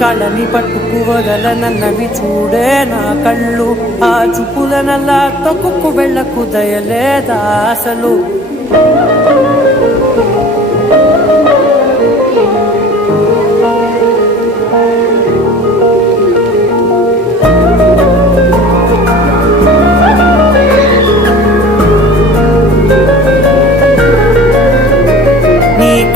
కళని పట్టుకు వదలనన్నవి చూడే నా కళ్ళు, ఆ చూపులనల్లా తొక్కుకు వెళ్ళకు దయలేదా అసలు.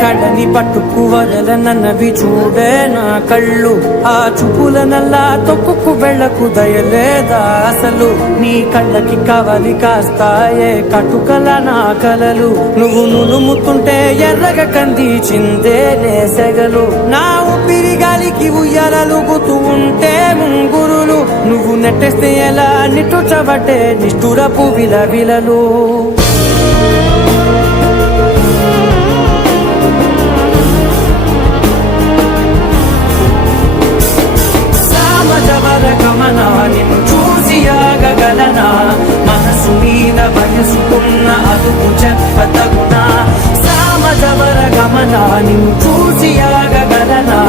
కళ్ళని పట్టుకు వదలనన్నవి చూడే నా కళ్ళు, ఆ చూపులనల్లా తొక్కుకు వెళ్ళకు దయలేదా అసలు. నీ కళ్ళకి కవలి కాస్తాయే కటుకల నా కలలు, నువ్వు నులుముతుంటే ఎర్రగా కందిచిందే నేసెగలు. నా ఊపిరి గాలికి ఉయ్యాలలుగుతూ ఉంటే ముంగురులు, నువ్వు నెట్టేస్తే ఎలా నిట్టుచబట్టే నిష్ఠురపు విలవిలలు. నిన్ను చూసి ఆగగలనా, మనసు మీద వయసుకున్న అదుపు చెప్పతగునా. సామజవర గమన నిన్ను చూసి ఆగగలనా,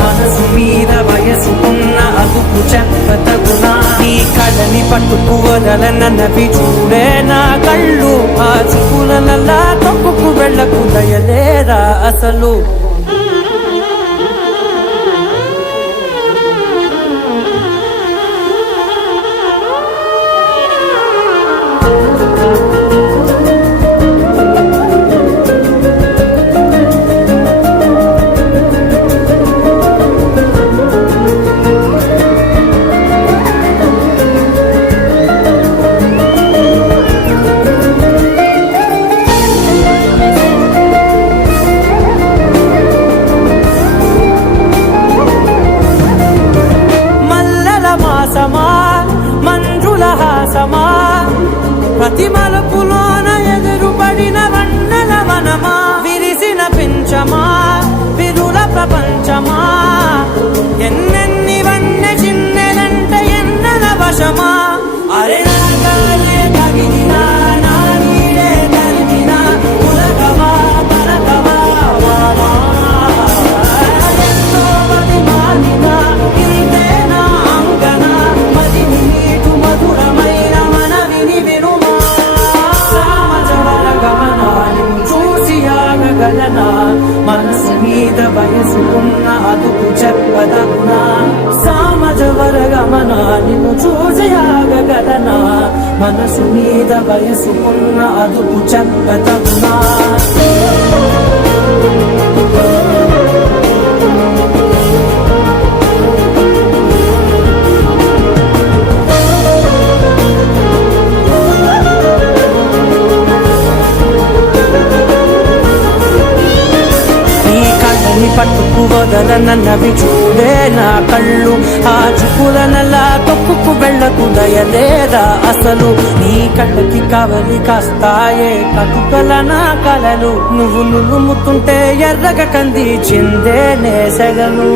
మనసు మీద వయసుకున్న అదుపు చెప్పతగునా. నీ కళ్ళని పట్టుకు వదలనన్నవి చూడే నా కళ్ళు, ఆ చూపులనల్లా తొక్కుకు వెళ్ళకు దయలేరా అసలు. మంజుల హాసమా, ప్రతి మలుపులోన ఎదురుపడిన వన్నెల వనమా, విరిసిన పించమా విరుల ప్రపంచమా, ఎన్నెన్ని వన్నె చిన్నెలంటే ఎన్నెల వశమా. అరే నాగాలే తగిలినా నా నీడే తరిమినా ఉలగవా పలకవా వామా, ఎంతో మది మానినా ఇంతే నా అంగన, మదిని నీటు మధురమైన మనవిని వినుమా. సామజవర గమన నిన్ను చూసి ఆగగలనా, మనసు మీద వయసుకున్న అదుపు చెప్పదగునా. సామజవర గమన నిన్ను చూసి ఆగగలనా, మనసు మీద వయసుకున్న అదుపు చెప్పదగునా. పట్టుకు వదలనన్నవి చూడే నా కళ్ళు, ఆ చూపులనల్లా తొక్కుకు వెళ్ళకు దయలేదా అసలు. నీ కళ్ళకి కవలి కాస్తాయే కటుకల నా కలలు, నువ్వు నులుముతుంటే ఎర్రగా కందిచిందే నేసెగలు.